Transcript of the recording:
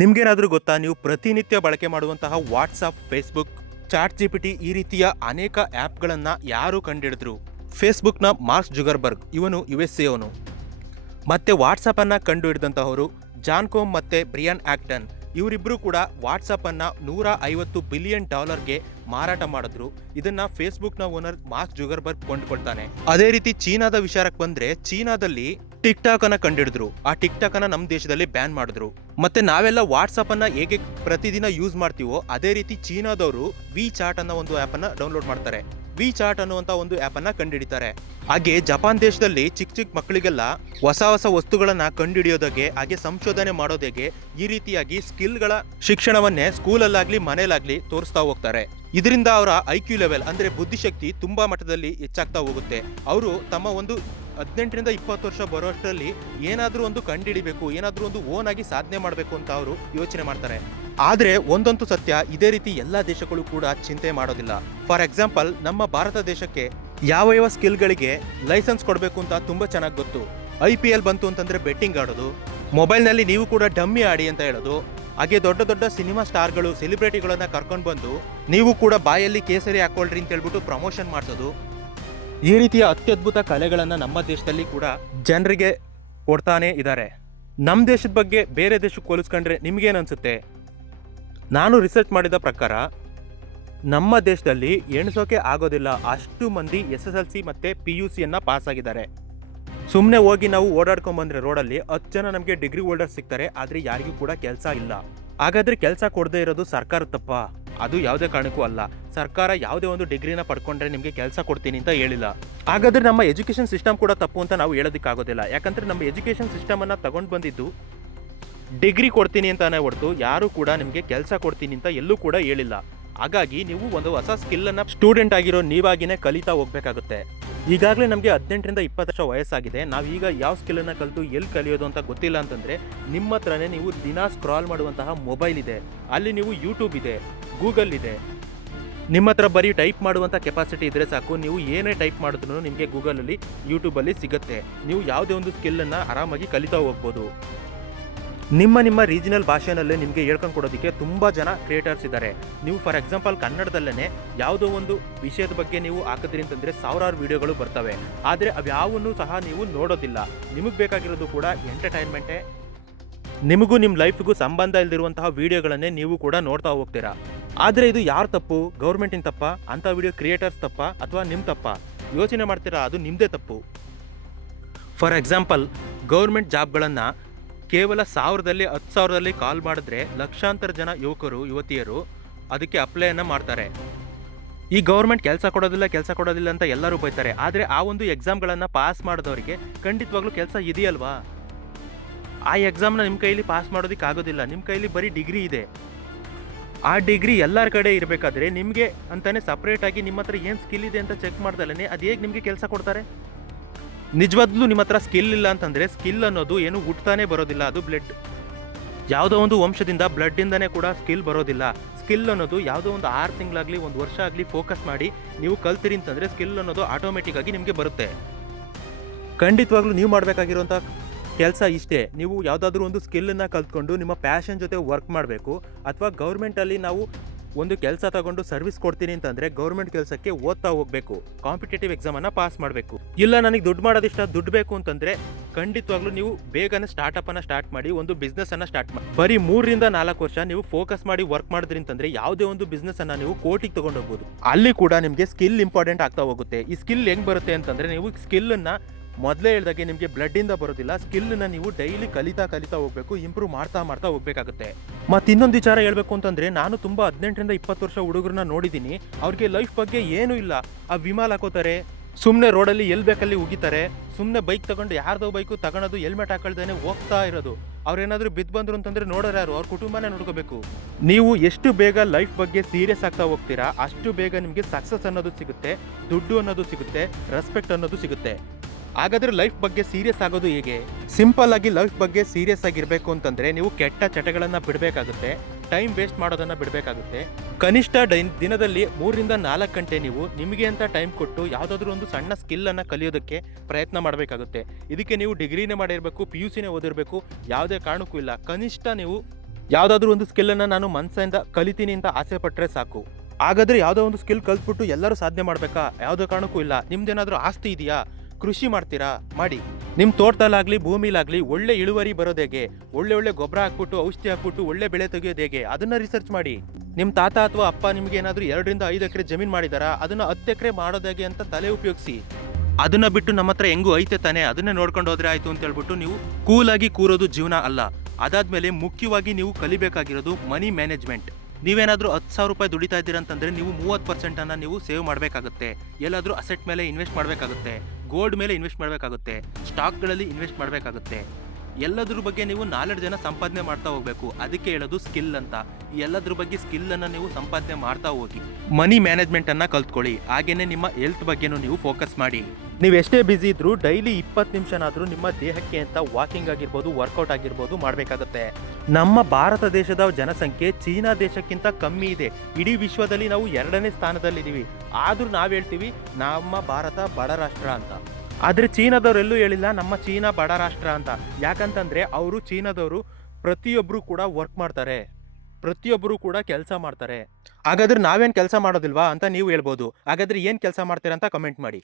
ನಿಮ್ಗೇನಾದರೂ ಗೊತ್ತಾ, ನೀವು ಪ್ರತಿನಿತ್ಯ ಬಳಕೆ ಮಾಡುವಂತಹ ವಾಟ್ಸಪ್, ಫೇಸ್ಬುಕ್, ಚಾಟ್ ಜಿಪಿಟಿ ಈ ರೀತಿಯ ಅನೇಕ ಆ್ಯಪ್ಗಳನ್ನು ಯಾರು ಕಂಡುಹಿಡಿದ್ರು? ಫೇಸ್ಬುಕ್ನ ಮಾರ್ಕ್ ಜುಗರ್ಬರ್ಗ್, ಇವನು USA ಅವನು. ಮತ್ತು ವಾಟ್ಸಪ್ಪನ್ನು ಕಂಡುಹಿಡಿದಂತಹವರು ಜಾನ್ ಕೋಮ್ ಮತ್ತು ಬ್ರಿಯಾನ್ ಆಕ್ಟನ್. ಇವರಿಬ್ಬರು ಕೂಡ ವಾಟ್ಸಪ್ಪನ್ನು $150 ಬಿಲಿಯನ್ ಮಾರಾಟ ಮಾಡಿದ್ರು. ಇದನ್ನ ಫೇಸ್ಬುಕ್ನ ಓನರ್ ಮಾರ್ಕ್ ಜುಗರ್ಬರ್ಗ್ ಕೊಂಡುಕೊಳ್ತಾನೆ. ಅದೇ ರೀತಿ ಚೀನಾದ ವಿಚಾರಕ್ಕೆ ಬಂದ್ರೆ, ಚೀನಾದಲ್ಲಿ ಟಿಕ್ ಟಾಕ್ ಅನ್ನ ಕಂಡಿಡಿದ್ರು. ಆ ಟಿಕ್ ಟಾಕ್ ಅನ್ನ ನಮ್ಮ ದೇಶದಲ್ಲಿ ಬ್ಯಾನ್ ಮಾಡಿದ್ರು. ಮತ್ತೆ ನಾವೆಲ್ಲ ವಾಟ್ಸಪ್ ಅನ್ನ ಹೇಗೆ ಪ್ರತಿದಿನ ಯೂಸ್ ಮಾಡ್ತೀವೋ ಅದೇ ರೀತಿ ಚೀನಾದವರು ವಿ ಚಾಟ್ ಅನ್ನೋ ಒಂದು ಆಪ್ ಅನ್ನ ಡೌನ್ಲೋಡ್ ಮಾಡ್ತಾರೆ. ವಿ ಚಾಟ್ ಅನ್ನುವಂತ ಒಂದು ಆಪ್ ಅನ್ನ ಕಂಡುಹಿಡಿತಾರೆ. ಹಾಗೆ ಜಪಾನ್ ದೇಶದಲ್ಲಿ ಚಿಕ್ಕ ಮಕ್ಕಳಿಗೆಲ್ಲ ಹೊಸ ವಸ್ತುಗಳನ್ನ ಕಂಡುಹಿಡಿಯೋದಾಗೆ, ಹಾಗೆ ಸಂಶೋಧನೆ ಮಾಡೋದಾಗೆ ಈ ರೀತಿಯಾಗಿ ಸ್ಕಿಲ್ಗಳ ಶಿಕ್ಷಣವನ್ನೇ ಸ್ಕೂಲಲ್ಲಾಗ್ಲಿ ಮನೇಲಾಗ್ಲಿ ತೋರಿಸ್ತಾ ಹೋಗ್ತಾರೆ. ಇದರಿಂದ ಅವರ IQ ಲೆವೆಲ್ ಅಂದ್ರೆ ಬುದ್ಧಿಶಕ್ತಿ ತುಂಬಾ ಮಟ್ಟದಲ್ಲಿ ಹೆಚ್ಚಾಗ್ತಾ ಹೋಗುತ್ತೆ. ಅವರು ತಮ್ಮ ಒಂದು 18 ರಿಂದ 20 ವರ್ಷ ಬರೋಷ್ಟರಲ್ಲಿ ಏನಾದ್ರೂ ಒಂದು ಕಂಡುಹಿಡಿಬೇಕು, ಏನಾದ್ರೂ ಒಂದು ಓನ್ ಆಗಿ ಸಾಧನೆ ಮಾಡಬೇಕು ಅಂತ ಅವರು ಯೋಚನೆ ಮಾಡ್ತಾರೆ. ಆದ್ರೆ ಒಂದಂತೂ ಸತ್ಯ, ಇದೇ ರೀತಿ ಎಲ್ಲಾ ದೇಶಗಳು ಕೂಡ ಚಿಂತೆ ಮಾಡೋದಿಲ್ಲ. ಫಾರ್ ಎಕ್ಸಾಂಪಲ್, ನಮ್ಮ ಭಾರತ ದೇಶಕ್ಕೆ ಯಾವ ಸ್ಕಿಲ್ಗಳಿಗೆ ಲೈಸೆನ್ಸ್ ಕೊಡಬೇಕು ಅಂತ ತುಂಬಾ ಚೆನ್ನಾಗಿ ಗೊತ್ತು. IPL ಬಂತು ಅಂತಂದ್ರೆ ಬೆಟ್ಟಿಂಗ್ ಆಡೋದು, ಮೊಬೈಲ್ನಲ್ಲಿ ನೀವು ಕೂಡ ಡಮ್ಮಿ ಆಡಿ ಅಂತ ಹೇಳೋದು, ಹಾಗೆ ದೊಡ್ಡ ಸಿನಿಮಾ ಸ್ಟಾರ್ಗಳು, ಸೆಲೆಬ್ರಿಟಿಗಳನ್ನ ಕರ್ಕೊಂಡು ಬಂದು ನೀವು ಕೂಡ ಬಾಯಲ್ಲಿ ಕೇಸರಿ ಹಾಕೊಳ್ರಿ ಅಂತ ಹೇಳ್ಬಿಟ್ಟು ಪ್ರಮೋಷನ್ ಮಾಡಿಸೋದು, ಈ ರೀತಿಯ ಅತ್ಯದ್ಭುತ ಕಲೆಗಳನ್ನ ನಮ್ಮ ದೇಶದಲ್ಲಿ ಕೂಡ ಜನರಿಗೆ ಕೊಡ್ತಾನೆ ಇದ್ದಾರೆ. ನಮ್ಮ ದೇಶದ ಬಗ್ಗೆ ಬೇರೆ ದೇಶಕ್ಕೆ ಹೋಲಿಸ್ಕೊಂಡ್ರೆ ನಿಮ್ಗೇನನ್ಸುತ್ತೆ? ನಾನು ರಿಸರ್ಚ್ ಮಾಡಿದ ಪ್ರಕಾರ ನಮ್ಮ ದೇಶದಲ್ಲಿ ಎಣಿಸೋಕೆ ಆಗೋದಿಲ್ಲ ಅಷ್ಟು ಮಂದಿ SSLC ಮತ್ತೆ PUC ಪಾಸ್ ಆಗಿದ್ದಾರೆ. ಸುಮ್ಮನೆ ಹೋಗಿ ನಾವು ಓಡಾಡ್ಕೊಂಡ್ಬಂದ್ರೆ ರೋಡಲ್ಲಿ 10 ಜನ ನಮಗೆ ಡಿಗ್ರಿ ಹೋಲ್ಡರ್ಸ್ ಸಿಗ್ತಾರೆ, ಆದರೆ ಯಾರಿಗೂ ಕೂಡ ಕೆಲಸ ಇಲ್ಲ. ಹಾಗಾದ್ರೆ ಕೆಲಸ ಕೊಡದೇ ಇರೋದು ಸರ್ಕಾರ ತಪ್ಪ? ಅದು ಯಾವುದೇ ಕಾರಣಕ್ಕೂ ಅಲ್ಲ. ಸರ್ಕಾರ ಯಾವುದೇ ಒಂದು ಡಿಗ್ರಿನ ಪಡ್ಕೊಂಡ್ರೆ ನಿಮಗೆ ಕೆಲಸ ಕೊಡ್ತೀನಿ ಅಂತ ಹೇಳಿಲ್ಲ. ಹಾಗಾದ್ರೆ ನಮ್ಮ ಎಜುಕೇಷನ್ ಸಿಸ್ಟಮ್ ಕೂಡ ತಪ್ಪು ಅಂತ ನಾವು ಹೇಳೋದಕ್ಕಾಗೋದಿಲ್ಲ. ಯಾಕಂದ್ರೆ ನಮ್ಮ ಎಜುಕೇಷನ್ ಸಿಸ್ಟಮನ್ನು ತಗೊಂಡು ಬಂದಿದ್ದು ಡಿಗ್ರಿ ಕೊಡ್ತೀನಿ ಅಂತಾನೆ ಹೊರತು ಯಾರು ಕೂಡ ನಿಮಗೆ ಕೆಲಸ ಕೊಡ್ತೀನಿ ಅಂತ ಎಲ್ಲೂ ಕೂಡ ಹೇಳಿಲ್ಲ. ಹಾಗಾಗಿ ನೀವು ಒಂದು ಹೊಸ ಸ್ಕಿಲ್ಲನ್ನು ಸ್ಟೂಡೆಂಟ್ ಆಗಿರೋ ನೀವಾಗಿನೇ ಕಲಿತಾ ಹೋಗ್ಬೇಕಾಗುತ್ತೆ. ಈಗಾಗಲೇ ನಮಗೆ 18 ರಿಂದ 20 ವರ್ಷ ವಯಸ್ಸಾಗಿದೆ. ನಾವೀಗ ಯಾವ ಸ್ಕಿಲ್ಲನ್ನು ಕಲಿತು ಎಲ್ಲಿ ಕಲಿಯೋದು ಅಂತ ಗೊತ್ತಿಲ್ಲ ಅಂತಂದರೆ, ನಿಮ್ಮ ಹತ್ರನೇ ನೀವು ದಿನ ಸ್ಕ್ರಾಲ್ ಮಾಡುವಂತಹ ಮೊಬೈಲ್ ಇದೆ, ಅಲ್ಲಿ ನೀವು ಯೂಟ್ಯೂಬ್ ಇದೆ, ಗೂಗಲ್ ಇದೆ. ನಿಮ್ಮ ಹತ್ರ ಬರೀ ಟೈಪ್ ಮಾಡುವಂಥ ಕೆಪಾಸಿಟಿ ಇದ್ದರೆ ಸಾಕು, ನೀವು ಏನೇ ಟೈಪ್ ಮಾಡಿದ್ರು ನಿಮಗೆ ಗೂಗಲಲ್ಲಿ, ಯೂಟ್ಯೂಬಲ್ಲಿ ಸಿಗುತ್ತೆ. ನೀವು ಯಾವುದೇ ಒಂದು ಸ್ಕಿಲ್ಲನ್ನು ಆರಾಮಾಗಿ ಕಲಿತಾ ಹೋಗ್ಬೋದು. ನಿಮ್ಮ ರೀಜನಲ್ ಭಾಷೆನಲ್ಲೇ ನಿಮಗೆ ಹೇಳ್ಕೊಂಡು ಕೊಡೋದಕ್ಕೆ ತುಂಬ ಜನ ಕ್ರಿಯೇಟರ್ಸ್ ಇದ್ದಾರೆ. ನೀವು ಫಾರ್ ಎಕ್ಸಾಂಪಲ್ ಕನ್ನಡದಲ್ಲೇ ಯಾವುದೋ ಒಂದು ವಿಷಯದ ಬಗ್ಗೆ ನೀವು ಹಾಕಿದ್ರಿ ಅಂತಂದರೆ ಸಾವಿರಾರು ವಿಡಿಯೋಗಳು ಬರ್ತವೆ. ಆದರೆ ಅವ್ಯಾವನ್ನೂ ಸಹ ನೀವು ನೋಡೋದಿಲ್ಲ. ನಿಮಗೆ ಬೇಕಾಗಿರೋದು ಕೂಡ ಎಂಟರ್ಟೈನ್ಮೆಂಟೇ. ನಿಮಗೂ ನಿಮ್ಮ ಲೈಫಿಗೂ ಸಂಬಂಧ ಇಲ್ದಿರುವಂತಹ ವಿಡಿಯೋಗಳನ್ನೇ ನೀವು ಕೂಡ ನೋಡ್ತಾ ಹೋಗ್ತೀರಾ. ಆದರೆ ಇದು ಯಾರು ತಪ್ಪು? ಗೌರ್ಮೆಂಟಿನ ತಪ್ಪ? ಅಂಥ ವಿಡಿಯೋ ಕ್ರಿಯೇಟರ್ಸ್ ತಪ್ಪ? ಅಥವಾ ನಿಮ್ಮ ತಪ್ಪ? ಯೋಚನೆ ಮಾಡ್ತೀರಾ, ಅದು ನಿಮ್ಮದೇ ತಪ್ಪು. ಫಾರ್ ಎಕ್ಸಾಂಪಲ್, ಗೌರ್ಮೆಂಟ್ ಜಾಬ್ಗಳನ್ನು ಕೇವಲ 1000ರಲ್ಲಿ ಕಾಲ್ ಮಾಡಿದ್ರೆ ಲಕ್ಷಾಂತರ ಜನ ಯುವಕರು ಯುವತಿಯರು ಅದಕ್ಕೆ ಅಪ್ಲೈಯನ್ನು ಮಾಡ್ತಾರೆ. ಈ ಗೌರ್ಮೆಂಟ್ ಕೆಲಸ ಕೊಡೋದಿಲ್ಲ ಅಂತ ಎಲ್ಲರೂ ಬೈತಾರೆ. ಆದರೆ ಆ ಒಂದು ಎಕ್ಸಾಮ್ಗಳನ್ನು ಪಾಸ್ ಮಾಡಿದವರಿಗೆ ಖಂಡಿತವಾಗ್ಲೂ ಕೆಲಸ ಇದೆಯಲ್ವಾ? ಆ ಎಕ್ಸಾಮ್ನ ನಿಮ್ಮ ಕೈಲಿ ಪಾಸ್ ಮಾಡೋದಕ್ಕಾಗೋದಿಲ್ಲ. ನಿಮ್ಮ ಕೈಲಿ ಬರೀ ಡಿಗ್ರಿ ಇದೆ. ಆ ಡಿಗ್ರಿ ಎಲ್ಲರ ಕಡೆ ಇರಬೇಕಾದ್ರೆ ನಿಮಗೆ ಅಂತಾನೆ ಸಪ್ರೇಟಾಗಿ ನಿಮ್ಮ ಹತ್ರ ಏನು ಸ್ಕಿಲ್ ಇದೆ ಅಂತ ಚೆಕ್ ಮಾಡ್ದಲೇ ಅದು ಹೇಗೆ ನಿಮಗೆ ಕೆಲಸ ಕೊಡ್ತಾರೆ? ನಿಜವಾಗ್ಲೂ ನಿಮ್ಮ ಹತ್ರ ಸ್ಕಿಲ್ ಇಲ್ಲ ಅಂತಂದರೆ, ಸ್ಕಿಲ್ ಅನ್ನೋದು ಏನು ಹುಟ್ತಾನೆ ಬರೋದಿಲ್ಲ, ಅದು ಬ್ಲಡ್. ಯಾವುದೋ ಒಂದು ವಂಶದಿಂದ ಬ್ಲಡ್ಡಿಂದನೇ ಕೂಡ ಸ್ಕಿಲ್ ಬರೋದಿಲ್ಲ. ಸ್ಕಿಲ್ ಅನ್ನೋದು ಯಾವುದೋ ಒಂದು 6 ತಿಂಗಳಾಗಲಿ 1 ವರ್ಷ ಆಗಲಿ ಫೋಕಸ್ ಮಾಡಿ ನೀವು ಕಲ್ತಿರಿ ಅಂತಂದರೆ ಸ್ಕಿಲ್ ಅನ್ನೋದು ಆಟೋಮೆಟಿಕ್ ಆಗಿ ನಿಮಗೆ ಬರುತ್ತೆ. ಖಂಡಿತವಾಗ್ಲೂ ನೀವು ಮಾಡಬೇಕಾಗಿರುವಂಥ ಕೆಲಸ ಇಷ್ಟೇ. ನೀವು ಯಾವುದಾದ್ರೂ ಒಂದು ಸ್ಕಿಲ್ಲನ್ನು ಕಲ್ತ್ಕೊಂಡು ನಿಮ್ಮ ಪ್ಯಾಷನ್ ಜೊತೆ ವರ್ಕ್ ಮಾಡಬೇಕು. ಅಥವಾ ಗೌರ್ಮೆಂಟಲ್ಲಿ ನಾವು ಒಂದು ಕೆಲಸ ತಗೊಂಡು ಸರ್ವಿಸ್ ಕೊಡ್ತೀನಿ ಅಂತಂದರೆ ಗೌರ್ಮೆಂಟ್ ಕೆಲಸಕ್ಕೆ ಓದ್ತಾ ಹೋಗಬೇಕು, ಕಾಂಪಿಟೇಟಿವ್ ಎಕ್ಸಾಮನ್ನು ಪಾಸ್ ಮಾಡಬೇಕು. ಇಲ್ಲ ನನಗೆ ದುಡ್ಡು ಮಾಡೋದಿಷ್ಟ, ದುಡ್ಡು ಬೇಕು ಅಂತಂದರೆ ಖಂಡಿತವಾಗ್ಲೂ ನೀವು ಬೇಗನೆ ಸ್ಟಾರ್ಟಪ್ಪನ್ನು ಸ್ಟಾರ್ಟ್ ಮಾಡಿ, ಒಂದು ಬಿಸ್ನೆಸ್ಸನ್ನು ಸ್ಟಾರ್ಟ್ ಮಾಡಿ. ಬರೀ 3 ರಿಂದ 4 ವರ್ಷ ನೀವು ಫೋಕಸ್ ಮಾಡಿ ವರ್ಕ್ ಮಾಡಿದ್ರಿ ಅಂತಂದರೆ ಯಾವುದೇ ಒಂದು ಬಿಸ್ನೆಸ್ಸನ್ನು ನೀವು ಕೋಟಿಗೆ ತೊಗೊಂಡು ಹೋಗ್ಬೋದು. ಅಲ್ಲಿ ಕೂಡ ನಿಮಗೆ ಸ್ಕಿಲ್ ಇಂಪಾರ್ಟೆಂಟ್ ಆಗ್ತಾ ಹೋಗುತ್ತೆ. ಈ ಸ್ಕಿಲ್ ಹೆಂಗೆ ಬರುತ್ತೆ ಅಂತಂದರೆ, ನೀವು ಸ್ಕಿಲ್ಲನ್ನು ಮೊದಲೇ ಹೇಳಿದಾಗೆ ನಿಮಗೆ ಬ್ಲಡ್ಡಿಂದ ಬರೋದಿಲ್ಲ. ಸ್ಕಿಲ್ನ ನೀವು ಡೈಲಿ ಕಲಿತಾ ಹೋಗಬೇಕು, ಇಂಪ್ರೂವ್ ಮಾಡ್ತಾ ಹೋಗಬೇಕಾಗುತ್ತೆ. ಮತ್ತು ಇನ್ನೊಂದು ವಿಚಾರ ಹೇಳಬೇಕು ಅಂತಂದರೆ, ನಾನು ತುಂಬ 18 ರಿಂದ 20 ವರ್ಷ ಹುಡುಗರನ್ನ ನೋಡಿದ್ದೀನಿ. ಅವ್ರಿಗೆ ಲೈಫ್ ಬಗ್ಗೆ ಏನೂ ಇಲ್ಲ. ಆ ವಿಮಾಲ್ ಹಾಕೋತಾರೆ, ಸುಮ್ಮನೆ ರೋಡಲ್ಲಿ ಎಲ್ಲಿ ಬೇಕಲ್ಲಿ ಉಗಿತಾರೆ, ಸುಮ್ಮನೆ ಬೈಕ್ ತಗೊಂಡು ಯಾರ್ದೋ ಬೈಕು ತಗೊಳೋದು, ಹೆಲ್ಮೆಟ್ ಹಾಕೊಳ್ದೇನೆ ಹೋಗ್ತಾ ಇರೋದು. ಅವ್ರೇನಾದರೂ ಬಿದ್ದು ಬಂದರು ಅಂತಂದರೆ ನೋಡೋರು ಯಾರು? ಅವ್ರ ಕುಟುಂಬನೇ ನೋಡ್ಕೋಬೇಕು. ನೀವು ಎಷ್ಟು ಬೇಗ ಲೈಫ್ ಬಗ್ಗೆ ಸೀರಿಯಸ್ ಆಗ್ತಾ ಹೋಗ್ತೀರಾ, ಅಷ್ಟು ಬೇಗ ನಿಮಗೆ ಸಕ್ಸಸ್ ಅನ್ನೋದು ಸಿಗುತ್ತೆ, ದುಡ್ಡು ಅನ್ನೋದು ಸಿಗುತ್ತೆ, ರೆಸ್ಪೆಕ್ಟ್ ಅನ್ನೋದು ಸಿಗುತ್ತೆ. ಹಾಗಾದ್ರೆ ಲೈಫ್ ಬಗ್ಗೆ ಸೀರಿಯಸ್ ಆಗೋದು ಹೇಗೆ? ಸಿಂಪಲ್ ಆಗಿ ಲೈಫ್ ಬಗ್ಗೆ ಸೀರಿಯಸ್ ಆಗಿರಬೇಕು ಅಂತಂದರೆ ನೀವು ಕೆಟ್ಟ ಚಟಗಳನ್ನು ಬಿಡಬೇಕಾಗುತ್ತೆ, ಟೈಮ್ ವೇಸ್ಟ್ ಮಾಡೋದನ್ನು ಬಿಡಬೇಕಾಗುತ್ತೆ. ಕನಿಷ್ಠ ದಿನದಲ್ಲಿ 3 ರಿಂದ 4 ಗಂಟೆ ನೀವು ನಿಮಗೆ ಅಂತ ಟೈಮ್ ಕೊಟ್ಟು ಯಾವುದಾದ್ರೂ ಒಂದು ಸಣ್ಣ ಸ್ಕಿಲ್ಲನ್ನು ಕಲಿಯೋದಕ್ಕೆ ಪ್ರಯತ್ನ ಮಾಡಬೇಕಾಗುತ್ತೆ. ಇದಕ್ಕೆ ನೀವು ಡಿಗ್ರಿನೇ ಮಾಡಿರಬೇಕು, PUCನೇ ಓದಿರಬೇಕು, ಯಾವುದೇ ಕಾರಣಕ್ಕೂ ಇಲ್ಲ. ಕನಿಷ್ಠ ನೀವು ಯಾವುದಾದ್ರೂ ಒಂದು ಸ್ಕಿಲ್ಲನ್ನು ನಾನು ಮನಸ್ಸಿಂದ ಕಲಿತೀನಿ ಅಂತ ಆಸೆ ಪಟ್ಟರೆ ಸಾಕು. ಹಾಗಾದರೆ ಯಾವುದೋ ಒಂದು ಸ್ಕಿಲ್ ಕಲ್ತ್ಬಿಟ್ಟು ಎಲ್ಲರೂ ಸಾಧನೆ ಮಾಡಬೇಕಾ? ಯಾವುದೋ ಕಾರಣಕ್ಕೂ ಇಲ್ಲ. ನಿಮ್ದೇನಾದರೂ ಆಸ್ತಿ ಇದೆಯಾ? ಕೃಷಿ ಮಾಡ್ತೀರಾ? ಮಾಡಿ. ನಿಮ್ಮ ತೋಟದಲ್ಲಾಗಲಿ ಭೂಮಿಲಾಗಲಿ ಒಳ್ಳೆ ಇಳುವರಿ ಬರೋದು ಹೇಗೆ? ಒಳ್ಳೆ ಗೊಬ್ಬರ ಹಾಕ್ಬಿಟ್ಟು ಔಷಧಿ ಹಾಕ್ಬಿಟ್ಟು ಒಳ್ಳೆ ಬೆಳೆ ತೆಗೆಯೋದು ಹೇಗೆ? ಅದನ್ನು ರಿಸರ್ಚ್ ಮಾಡಿ. ನಿಮ್ಮ ತಾತ ಅಥವಾ ಅಪ್ಪ ನಿಮಗೆ ಏನಾದರೂ 2 ರಿಂದ 5 ಎಕರೆ ಜಮೀನು ಮಾಡಿದಾರಾ? ಅದನ್ನು 10 ಎಕರೆ ಮಾಡೋದು ಹೇಗೆ ಅಂತ ತಲೆ ಉಪಯೋಗಿಸಿ. ಅದನ್ನ ಬಿಟ್ಟು ನಮ್ಮ ಹತ್ರ ಹೆಂಗೂ ಐತೆ ತಾನೆ ಅದನ್ನೇ ನೋಡ್ಕೊಂಡು ಹೋದ್ರೆ ಆಯ್ತು ಅಂತ ಹೇಳ್ಬಿಟ್ಟು ನೀವು ಕೂಲಾಗಿ ಕೂರೋದು ಜೀವನ ಅಲ್ಲ. ಅದಾದ್ಮೇಲೆ ಮುಖ್ಯವಾಗಿ ನೀವು ಕಲಿಬೇಕಾಗಿರೋದು ಮನಿ ಮ್ಯಾನೇಜ್ಮೆಂಟ್. ನೀವೇನಾದರೂ 10,000 ರೂಪಾಯಿ ದುಡಿತಾ ಇದ್ದೀರಾ ಅಂತಂದ್ರೆ ನೀವು 30% ನೀವು ಸೇವ್ ಮಾಡಬೇಕಾಗುತ್ತೆ. ಎಲ್ಲಾದರೂ ಅಸೆಟ್ ಮೇಲೆ ಇನ್ವೆಸ್ಟ್ ಮಾಡಬೇಕಾಗುತ್ತೆ, ಗೋಲ್ಡ್ ಮೇಲೆ ಇನ್ವೆಸ್ಟ್ ಮಾಡಬೇಕಾಗುತ್ತೆ, ಸ್ಟಾಕ್ಗಳಲ್ಲಿ ಇನ್ವೆಸ್ಟ್ ಮಾಡಬೇಕಾಗುತ್ತೆ. ಎಲ್ಲದ್ರ ಬಗ್ಗೆ ನೀವು ನಾಲೆಡ್ಜನ್ನು ಸಂಪಾದನೆ ಮಾಡ್ತಾ ಹೋಗಬೇಕು. ಅದಕ್ಕೆ ಹೇಳೋದು ಸ್ಕಿಲ್ ಅಂತ. ಈ ಎಲ್ಲದ್ರ ಬಗ್ಗೆ ಸ್ಕಿಲ್ಲನ್ನು ನೀವು ಸಂಪಾದನೆ ಮಾಡ್ತಾ ಹೋಗಿ ಮನಿ ಮ್ಯಾನೇಜ್ಮೆಂಟನ್ನು ಕಲ್ತ್ಕೊಳ್ಳಿ. ಹಾಗೇನೆ ನಿಮ್ಮ ಹೆಲ್ತ್ ಬಗ್ಗೆನೂ ನೀವು ಫೋಕಸ್ ಮಾಡಿ. ನೀವು ಎಷ್ಟೇ ಬ್ಯುಸಿ ಇದ್ರೂ ಡೈಲಿ 20 ನಿಮಿಷನಾದರೂ ನಿಮ್ಮ ದೇಹಕ್ಕೆ ಅಂತ ವಾಕಿಂಗ್ ಆಗಿರ್ಬೋದು, ವರ್ಕೌಟ್ ಆಗಿರ್ಬೋದು ಮಾಡಬೇಕಾಗುತ್ತೆ. ನಮ್ಮ ಭಾರತ ದೇಶದ ಜನಸಂಖ್ಯೆ ಚೀನಾ ದೇಶಕ್ಕಿಂತ ಕಮ್ಮಿ ಇದೆ. ಇಡೀ ವಿಶ್ವದಲ್ಲಿ ನಾವು 2ನೇ ಸ್ಥಾನದಲ್ಲಿದ್ದೀವಿ. ಆದರೂ ನಾವು ಹೇಳ್ತೀವಿ ನಮ್ಮ ಭಾರತ ಬಡ ರಾಷ್ಟ್ರ ಅಂತ. ಆದರೆ ಚೀನಾದವರೆಲ್ಲೂ ಹೇಳಿಲ್ಲ ನಮ್ಮ ಚೀನಾ ಬಡ ರಾಷ್ಟ್ರ ಅಂತ. ಯಾಕಂತಂದರೆ ಅವರು ಚೀನಾದವರು ಪ್ರತಿಯೊಬ್ಬರು ಕೂಡ ವರ್ಕ್ ಮಾಡ್ತಾರೆ, ಪ್ರತಿಯೊಬ್ಬರು ಕೂಡ ಕೆಲಸ ಮಾಡ್ತಾರೆ. ಹಾಗಾದ್ರೆ ನಾವೇನು ಕೆಲಸ ಮಾಡೋದಿಲ್ವಾ ಅಂತ ನೀವು ಹೇಳ್ಬೋದು. ಹಾಗಾದರೆ ಏನು ಕೆಲಸ ಮಾಡ್ತೀರಾ ಅಂತ ಕಮೆಂಟ್ ಮಾಡಿ.